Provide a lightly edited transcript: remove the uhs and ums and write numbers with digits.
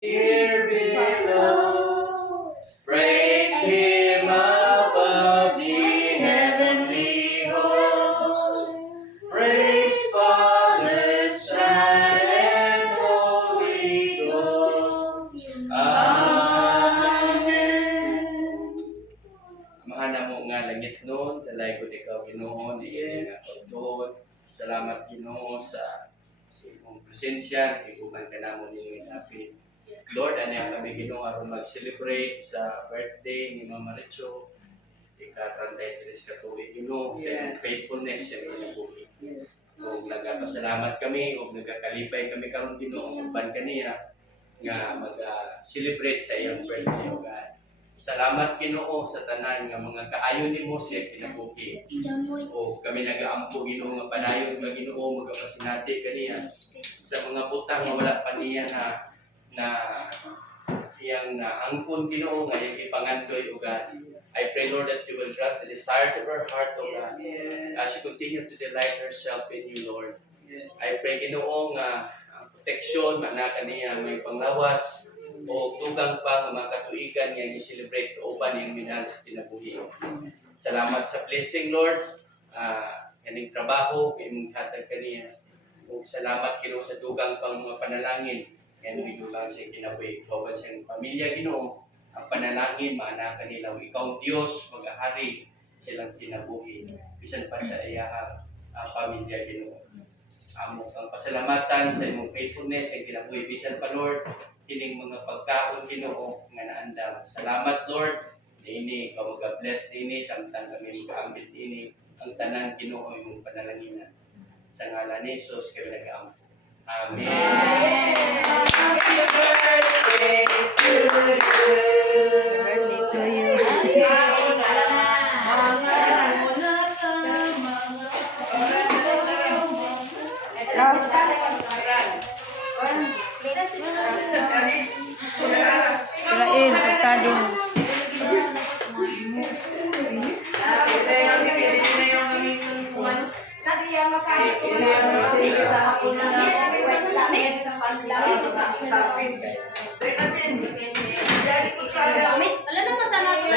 here below. Praise Him above, ye heavenly hosts. Praise Father, Son, and Holy Ghost. Amen. Mahana mo nga langit noon, dalay ko ikaw Ginoo, di nga pagtuon. Salamat Ginoo sa imong presensya, iguban ka namo ni David. Lord, ano kami Ginoo aron mag-celebrate sa birthday ni Mama Richo. Ika-33 ka tuig Ginoo sa iyong faithfulness sa iyong buhay. Kung nagpasalamat kami, o nagkalipay kami karon Ginoo, uban kaniya nga mag-celebrate sa iyong birthday o God. Salamat Ginoo sa tanan nga mga kaayon nimo sa kinabuhi. O kami nagaampo Ginoo nga panayon nga Ginoo magapasinati kaniya sa mga butang nga wala pa niya na iyang angkon Ginoo nga iyang ipangandoy o God. I pray Lord that you will grant the desires of her heart o God as she continue to delight herself in you Lord. I pray Ginoo nga ang proteksyon manaka niya may panglawas o tugang pa nga mga katuigan nga i-celebrate o uban yung minahal sa kinabuhi. Salamat sa blessing, Lord. Kaning trabaho, imong hatag kaniya. O salamat Ginoo sa tugang pang mga panalangin. Yan binulang sa kinabuhi. Bawal sa pamilya Ginoo. Ang panalangin, maana kanila. Ikaw ang Diyos, mag-ahari silang kinabuhi. Bisan pa sa iyahang pamilya Ginoo. Amo ang pasalamatan sa imong faithfulness ang kinabuhi. Bisan pa Lord, kining mga pagkaon Ginoo nga naandam. Salamat Lord, niini ikaw mag-bless niini samtang kami mag-ambit niini ang tanan Ginoo imong panalanginan. Sa ngalan ni Jesus kami nag-aampo. Amen. Happy birthday to you. Happy birthday to you. Israel, pagkadong. Alam na masama to.